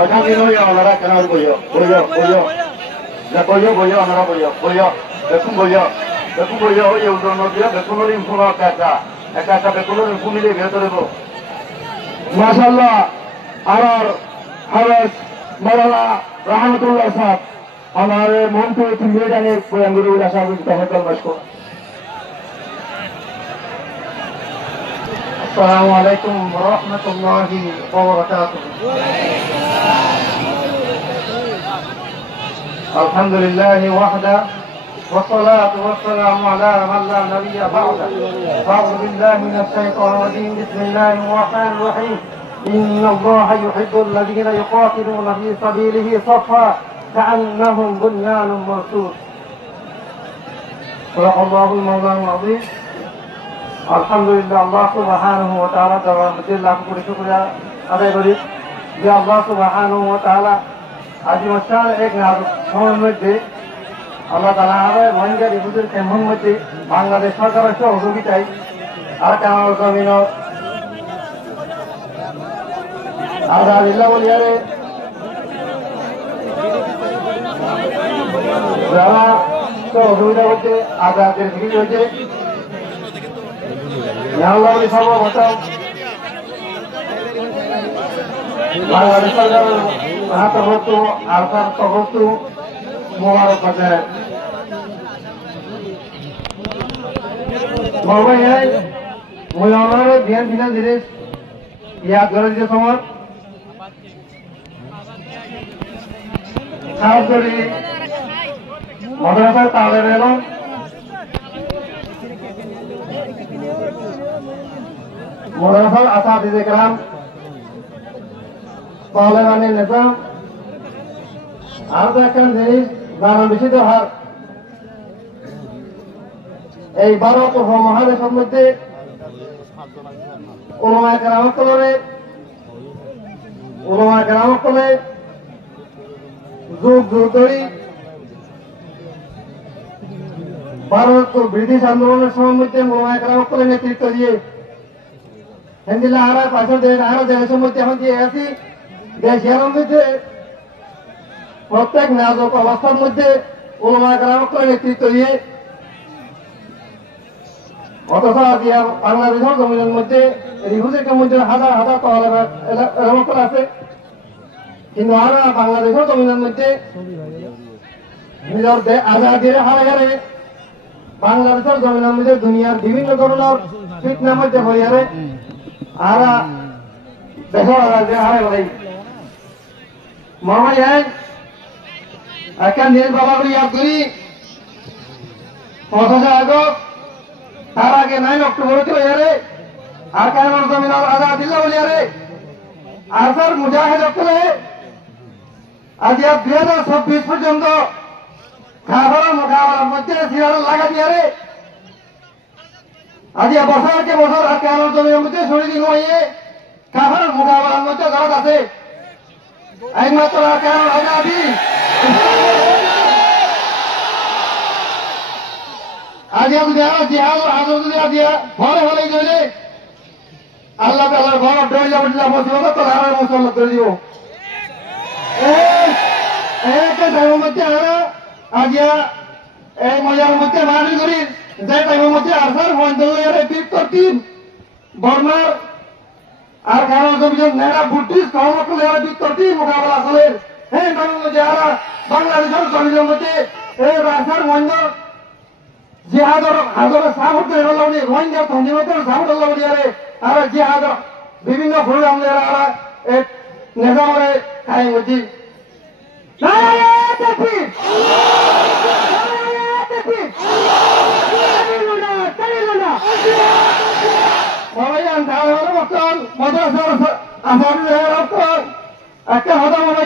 Orang ini orang kenal boyo, orang boyo, bekun boyo, ya udah dia bekun orang pulau kata bekun orang pemilih betul itu. Masyaallah, harus Maulana Rahmatullah Sahab, हमारे मन को इतने जाने कोई अंगुरी वाला साहब को तहकल बसको। अस्सलामु अलैकुम वरहमतुल्लाहि वबरकातुहू। अल्हम्दुलिल्लाहि वहदा والصلاة والسلام على من لا نبي بعده. أعوذ بالله من الشيطان الرجيم. بسم الله الرحمن الرحيم. إن الله يحب الذين يقاتلون في سبيله صفا كأنهم بنيان مرصوص. صدق الله المولى العظيم. الحمد لله الله سبحانه وتعالى درجة الله كل شكر أداء بريء. يا الله سبحانه وتعالى عظيم الشان एक নাম আল্লাহ তাআলা আমাদের রোহিঙ্গা রিফিউজির ক্যাম্পের মধ্যে বাংলাদেশ সরকারের সহযোগিতায় আর কামাল জমিন আলহামদুলিল্লাহ বলিয়ারে যারা সহযোগিতা করছে আজাদের ভিড় হয়েছে আল্লাহ বলি সর্বপ্রথম বাংলাদেশ সরকারের হাত হতো আলফার তহতু মোবারক বাজার মোবাইল মোলানার ধ্যান দিনা জিনিস ইয়াদ করে দিতে সময় খারাপ করে মাদ্রাসার তালেব এলাম মাদ্রাসার আসাতিজে কেরাম তালেবানের নেতা আর তো একটা জিনিস জানা বেশি হার এই ভারত উপমহাদেশের মধ্যে উলামায়ে কেরামসকলে যুগ যুগ ধরে ভারত ব্রিটিশ আন্দোলনের সময় মধ্যে উলামায়ে কেরামসকলে নেতৃত্ব দিয়ে হিন্দিলা হারা পাশের দেশ আরো দেশের মধ্যে এখন দিয়ে আছি দেশের মধ্যে প্রত্যেক নাজুক অবস্থার মধ্যে উলামায়ে কেরামসকলে নেতৃত্ব দিয়ে অথচ বাংলাদেশের জমিনের মধ্যে রিফিউজির মধ্যে হাজার হাজার তালেব আছে কিন্তু আর বাংলাদেশের জমিনের মধ্যে নিজের আজাদির হারে হারে বাংলাদেশের জমিনের মধ্যে দুনিয়ার বিভিন্ন ধরনের ফিতনার মধ্যে হয়ে হারে আর দেশের আজাদির হারে হয়ে মামা যায় একটা নিজ বাবাকে ইয়াদ করি ৫০০০ আগস্ট তার আগে 9 অক্টোবর চলে যারে আর কায়মত জমিন আজাদিল্লাহ বলি আরে আর স্যার মুজাহিদ করে আজ 2026 পর্যন্ত কাফের মোকাবেলার মধ্যে সিরার লাগা দিয়ে রে আজ বছরকে বছর আর কায়মত জমিনের মধ্যে শরীর হয়ে কাফের মোকাবেলার মধ্যে জড়িত আছে একমাত্র কায়মত আজাদি আজ জিহাদ আজাদিয়া দিয়া ঘরে হলে গেলে আল্লাহ তাআলার ঘর ডরে যাবে মুসিবত তো আর মুসল্লাত করে দিব একটা টাইমের মধ্যে আজিয়া এই মজার মধ্যে মানি করি যে টাইমের মধ্যে আসার মন্ডলের বিত্তর টিম বর্মার আর কারণ জমিজন নেরা বুটিস কমকলে বিত্তর টিম মোকাবেলা করে হ্যাঁ যারা বাংলাদেশের জমিনের মধ্যে এই রাসার মন্ডল জিহাদর হাজার সাহস করে হলানি রোহিঙ্গা তঞ্জিমতের সাহস হলানি আরে আর জিহাদর বিভিন্ন প্রোগ্রাম লেরা আর এক নেজামরে কায়েম হচ্ছে নারায়ে তাকবীর নারায়ে তাকবীর তাকবীর সবাই আন্দাজ হলো মতন মাদ্রাসার আসামিদের রক্ষণ একটা হদা মনে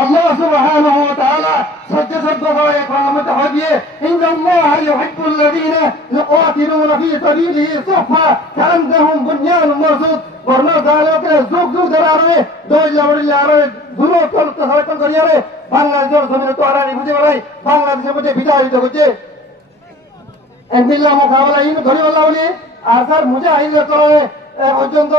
আল্লাহ সুবহানাহু ওয়া তাআলা সজ্জত করে কলমতে হদিয়ে ইন্নাল্লাহা ইউহিব্বুল্লাযীনা ইউকাতিলুনা ফী সাবিলিহি সাফা কাআন্নাহুম বুনয়ানুম মারসুদ বর্ণ জালেকে যুগ যুগ ধরে আরে দই লাবড়ি আরে দুনো চলতে সারাক্ষণ করিয়া রে বাংলাদেশের জমিনে তো আরানি বুঝে বেড়াই বাংলাদেশের মধ্যে বিতাড়িত হচ্ছে এমনিল্লাহ মোকাবেলা ইন ধরি বলা বলি আর স্যার মুজাহিদ করে পর্যন্ত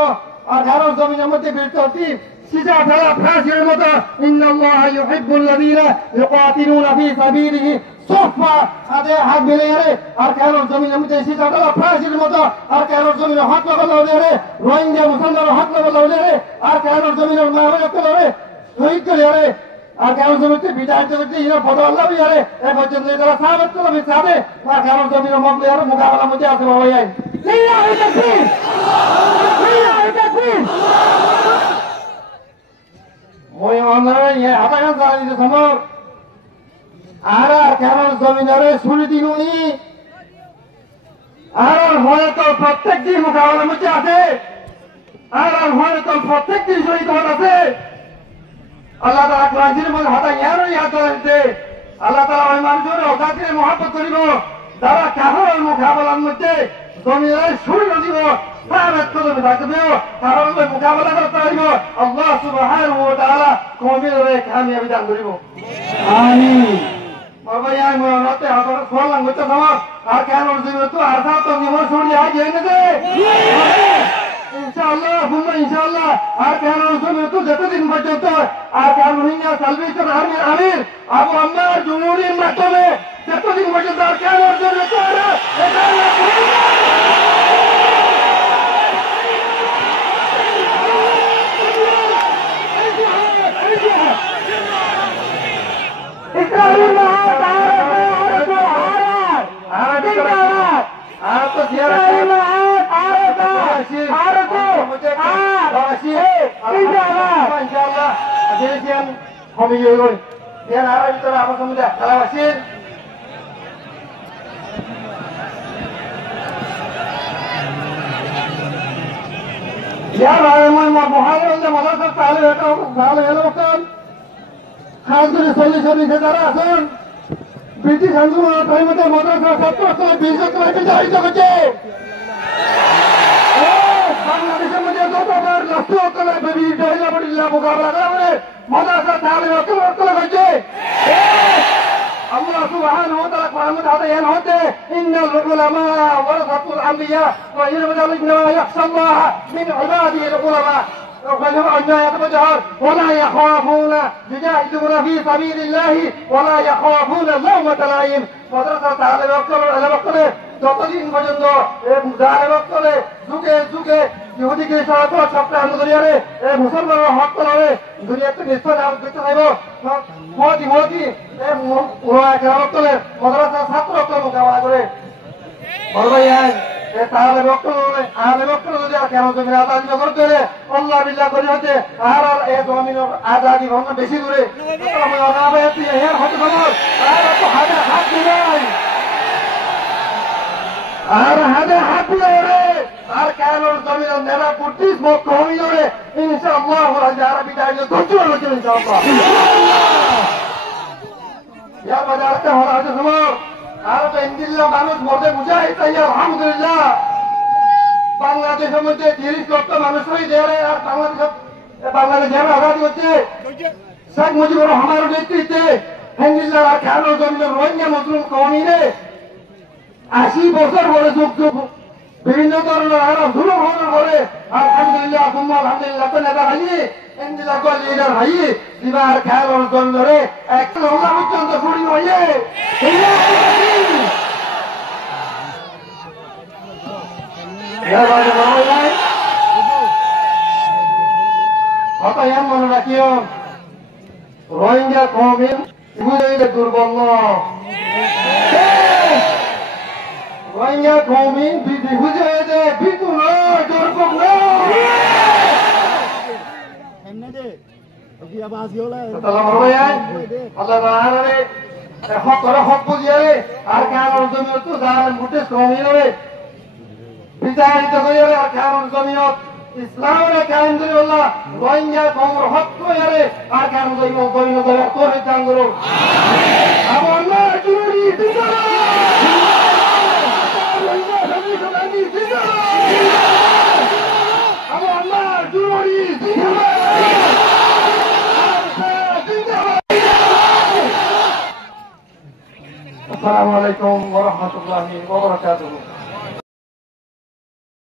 আর কারো জমিনের মধ্যে বিতর্কিব সিজা ফেলা ফাঁসির মতো ইন্নাল্লাহা ইউহিব্বুল্লাযীনা ইউকাতিলুনা ফী সাবিলিহি সাফা হাতে হাত মেলে রে আর কারো জমিনের মধ্যে সিজা ফেলা ফাঁসির মতো আর কারো জমিনে হাত লাগালো রে রোহিঙ্গা মুসলমানের হাত লাগালো রে আর কারো জমিনের মামলা করে শহীদ করে রে আর কারো জমিতে বিদায়িত করতে ইরা বদল্লা বিয়ারে এ পর্যন্ত যারা সাহাবত করবে সাথে আর কারো জমিনের মধ্যে আর মোকাবেলা মধ্যে আছে বাবা যাই লিল্লাহি তাকবীর লিল্লাহি তাকবীর ওই অনলাইন ইয়া আবাগান জানি সমর আর কারো জমিনের শুরু দিনুনি আর হয়তো প্রত্যেক দিন মোকাবেলা মধ্যে আছে আর হয়তো প্রত্যেক দিন শহীদ আছে আল্লাহ তাআলা কোরআনের মধ্যে হাতা ইয়ারো ইয়াদ করেছে আল্লাহ তাআলা ওই মানুষের অজাতির মহব্বত করিব যারা কাফেরের মোকাবেলার মধ্যে জমিনের শূন্য দিব সাহায্য করবে থাকবে কাফেরের মোকাবেলা করতে পারিব আল্লাহ সুবহানাহু ওয়া তাআলা কওমের কামিয়াবি দান করিব আমিন বাবা ইয়া মরতে হাতার ফলাং হতে সময় আর কেন জমিন তো আর তো নিমর ছড়ি আই যেনে দে ইনশাআল্লাহ হুম্মা ইনশাআল্লাহ আর কেন জমিন তো যতদিন পর্যন্ত আর কেন রোহিঙ্গা সালভেশন আর্মির আমির আবু আম্মার জুমুরির মাধ্যমে যতদিন পর্যন্ত আর কেন জমিন তো যারা আছেন ব্রিটিশ আন্দোলনের মধ্যে মাদ্রাসা ছাত্র বিশেষ করে বিতাড়িত করছে বাংলাদেশের মধ্যে যতবার মোকাবেলা করে মাদ্রাসা তাহলে করছে আল্লাহ সুবহানাহু ওয়া তাআলা কোরআন মধ্যে আয়াত হতে ইন্নাল উলামা ওয়ারাসাতুল আমবিয়া ওয়া ইন্নামা ইয়াখশাল্লাহা মিন ইবাদিহিল উলামা ولا يخافون يجاهدون في سبيل الله ولا يخافون لومة لائم মাদ্রাসা তাহলে বক্তব্য যতদিন পর্যন্ত বক্তব্যে যুগে যুগে ইহুদিকে সপ্তাহ দুনিয়ারে মুসলমানের হক করে দুনিয়াতে নিশ্চয় দেখতে চাইব মতি মতি বক্তব্যে মাদ্রাসা ছাত্র মোকাবেলা করে তাহলে বক্তব্য যদি আর কেন জমিন আজাদি করতে আল্লাহ বিল্লাহ করে হচ্ছে আর এ জমিনের আজাদি ভঙ্গ বেশি দূরে হাত দিলাই আর হাতে হাত দিলে আর কেন জমিনের নেতা কুর্তিস মুখ কমি যাবে ইনশাআল্লাহ যারা বিদায় ধৈর্য রয়েছে ইনশাআল্লাহ ইয়ার বাজার একটা হওয়া আছে সময় আর তো ইন্দিল্লা মানুষ মধ্যে বুঝাই তাই আলহামদুলিল্লাহ বাংলাদেশের মধ্যে 30 লক্ষ মানুষ শহীদ হয়ে আর বাংলাদেশ আজাদি হচ্ছে শেখ মুজিবুর রহমানের নেতৃত্বে হিন্দিল্লা আর খান জমিনের রোহিঙ্গা মুসলিম কওমিরে 80 বছর পরে যুগ বিভিন্ন ধরনের আরো ধুলো করে আলহামদুলিল্লাহ আলহামদুলিল্লাহ নেতা ভাই হিন্দিল্লা লিডার ভাই দিবার খান জমিনে এক হামলা পর্যন্ত ছুটি হয়ে কথা মনে রাখিও রোহিঙ্গা কওমের দুর্বল রোহিঙ্গা কওমের বুঝে বিতু নয় দুর্বল হক বুঝিয়ে আর কারণ জমি তো যার মুঠে কমিয়ে বিতাড়িত করে আর কারণ জমিয়ত ইসলামের কায়েম করে আল্লাহ রোহিঙ্গা কওমের হক করে আর কারণ জমিয়ত করে দান করো আমার আল্লাহ জরুরি আমার আল্লাহ জরুরি আসসালামু আলাইকুম ওয়া রাহমাতুল্লাহি ওয়া বারাকাতুহু